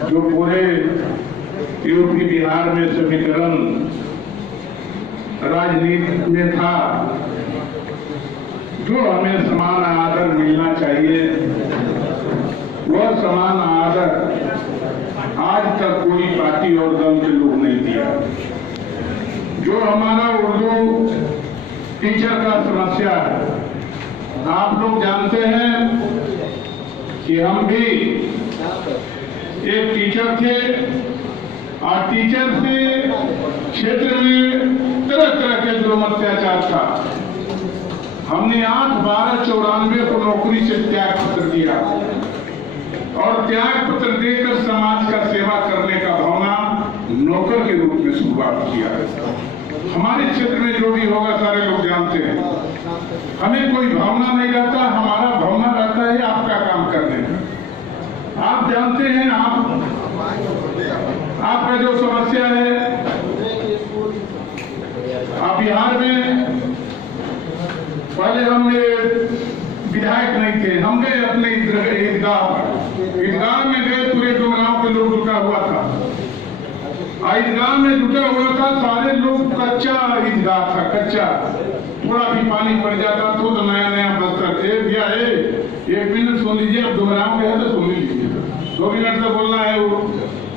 जो पूरे यूपी बिहार में समीकरण राजनीति में था, जो हमें समान आदर मिलना चाहिए, वह समान आदर आज तक कोई पार्टी और दल के लोग नहीं दिया। जो हमारा उर्दू टीचर का समस्या है, आप लोग जानते हैं कि हम भी एक टीचर थे और टीचर से क्षेत्र में तरह तरह के जुर्म अत्याचार था। हमने 8/12/94 को नौकरी से त्याग पत्र दिया और त्याग पत्र देकर समाज का सेवा करने का भावना नौकर के रूप में शुरुआत किया। हमारे क्षेत्र में जो भी होगा सारे लोग जानते हैं, हमें कोई भावना नहीं रहता, हमारा भावना रहता है आपका काम करने का। आप जानते हैं, आपका जो समस्या है, आप बिहार में पहले हमने विधायक नहीं थे, हम गए अपने ईदगाह में गए, पूरे डुमरांव के लोग जुटा हुआ था। ईदगाह में जुटा हुआ था, सारे लोग कच्चा ईदगाह था, कच्चा, थोड़ा भी पानी पड़ जाता तो नया नया बस्तर थे। भैया एक मिनट सुन लीजिए, अब डुमरांव के है तो सुन लीजिए, 2 मिनट तो बोलना है, वो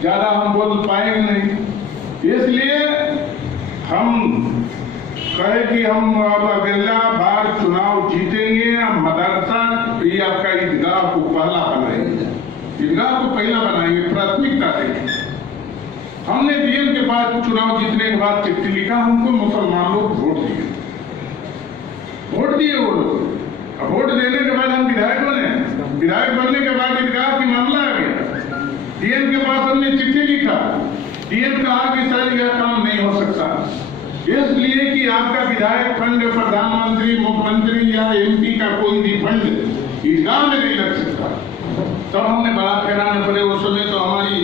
ज्यादा हम बोल पाएंगे नहीं। इसलिए हम कहे कि हम अब अगला बार चुनाव जीतेंगे, मदरसा ये आपका ईदगाह को पहला बनाएंगे, ईदगाह को पहला बनाएंगे, प्राथमिकता देंगे। हमने डीएम के पास चुनाव जीतने के बाद चिट्ठी लिखा, हमको मुसलमान लोग वोट दिए वो लोग। अब वोट देने के बाद हम विधायक बने, विधायक बनने के बाद ईदगाह की मामला आ गया, डीएम के पास हमने चिट्ठी लिखा, डीएम कहा कि सर यह काम नहीं हो सकता, इसलिए कि आपका विधायक फंड प्रधानमंत्री, मुख्यमंत्री या एमपी का कोई भी फंड ईदगाह में नहीं लग सकता। तब हमने बड़ा कहना पड़े, उस समय तो हमारी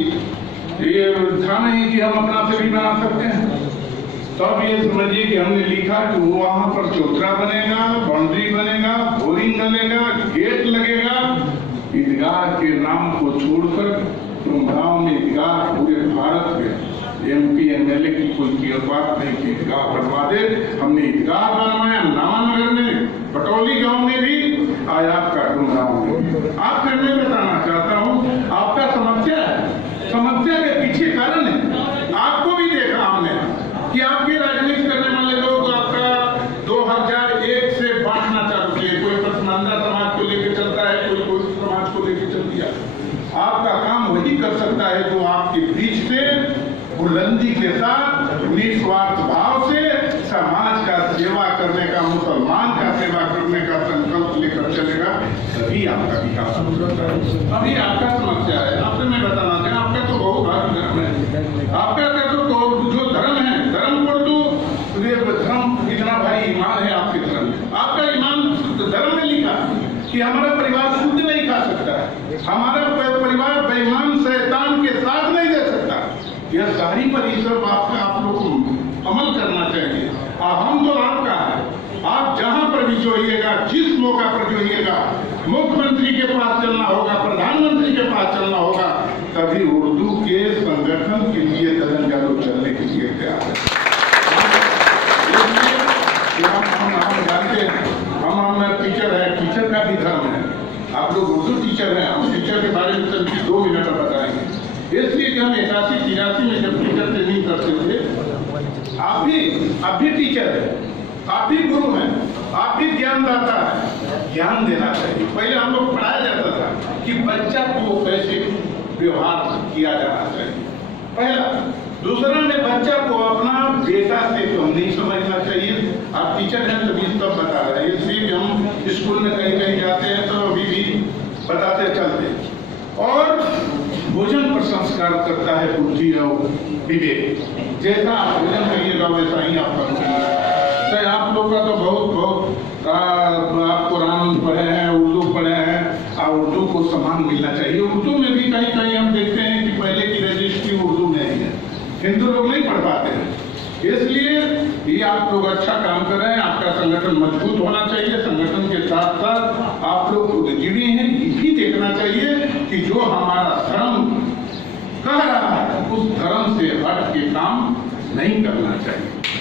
ये था नहीं कि हम अपना से भी बना सकते हैं। तब ये समझिए कि हमने लिखा कि वो वहां पर चौतरा बनेगा, बाउंड्री बनेगा, बोरिंग बनेगा, गेट लगेगा, ईदगाह के नाम को छोड़कर डुमरांव में ईदगाह पूरे भारत में एमपी एमएलए की कोई बात नहीं कि ईदगाह बनवा दे। हमने ईदगाह बनवाया नामानगर में, पटौली गांव में भी, आज आपका डुमरांव में। आपसे मैं बताना चाहता हूँ, आपका समस्या है, समस्या के पीछे कारण है। आपको भी देखा हमने कि आपके राजनीति करने वाले लोग आपका 2001 से बांटना चालू किए, कोई पसमानदा समाज को लेकर चलता है, कोई समाज को लेकर चल दिया। आपका काम वही कर सकता है जो आपके बीच से बुलंदी के साथ निस्वार्थ भाव से समाज का सेवा करने का, मुसलमान का सेवा करने का संकल्प लेकर चलेगा, तभी आपका विकास हो सकता है। अभी आपका समस्या है, आपसे मैं बताना चाहूँ, आपका तो बहुत भारी धर्म है, आपका तो जो धर्म है, धर्म को तो धर्म इतना भाई ईमान है आपके धर्म में, आपका ईमान धर्म में लिखा कि हमारा परिवार शुद्ध नहीं खा सकता है, हमारा परिवार बेईमान शैतान के साथ नहीं दे सकता। यह सारी परिसर बात का आप लोग को अमल करना चाहिए। हम तो आपका है, आप जहां पर भी जोइएगा, जिस मौका पर जोइएगा, मुख्यमंत्री के पास चलना होगा, प्रधानमंत्री के पास चलना होगा, तभी उर्दू के संगठन के लिए ददन यादव चलने के लिए तैयार है। हम जानते हैं, हम टीचर है, टीचर का भी धर्म है, आप लोग उर्दू टीचर हैं, हम टीचर के बारे में सिर्फ 2 मिनट बताएंगे। इसलिए कि हम 81-83 में जब टीचर ट्रेनिंग करते थे, आप भी टीचर है, आप भी गुरु हैं, आप भी ज्ञानदाता है, ज्ञान देना चाहिए। पहले हम लोग पढ़ाया जाता था कि बच्चा को कैसे व्यवहार किया जाना चाहिए, पहला। दूसरा ने बच्चा को अपना बेटा से तो नहीं समझना चाहिए। आप टीचर हैं तभी सब बता रहे हैं, इसलिए हम स्कूल में कहीं कहीं जाते हैं तो अभी भी बताते चलते। और भोजन पर संस्कार करता है बुद्धि और विवेक, जैसा आप भोजन करिएगा वैसा ही आप करेंगे। तो आप लोग का तो बहुत आप कुरान पढ़े हैं, उर्दू पढ़े हैं, और उर्दू को सम्मान मिलना चाहिए। उर्दू में भी कहीं कहीं हम देखते हैं कि पहले की रजिस्ट्री उर्दू में ही है, हिंदू लोग नहीं पढ़ पाते हैं। इसलिए ये आप लोग अच्छा काम कर रहे हैं, आपका संगठन मजबूत होना चाहिए। संगठन के साथ साथ आप लोग बुद्धिजीवी हैं, ये भी देखना चाहिए कि जो हमारा धर्म नहीं करना चाहिए।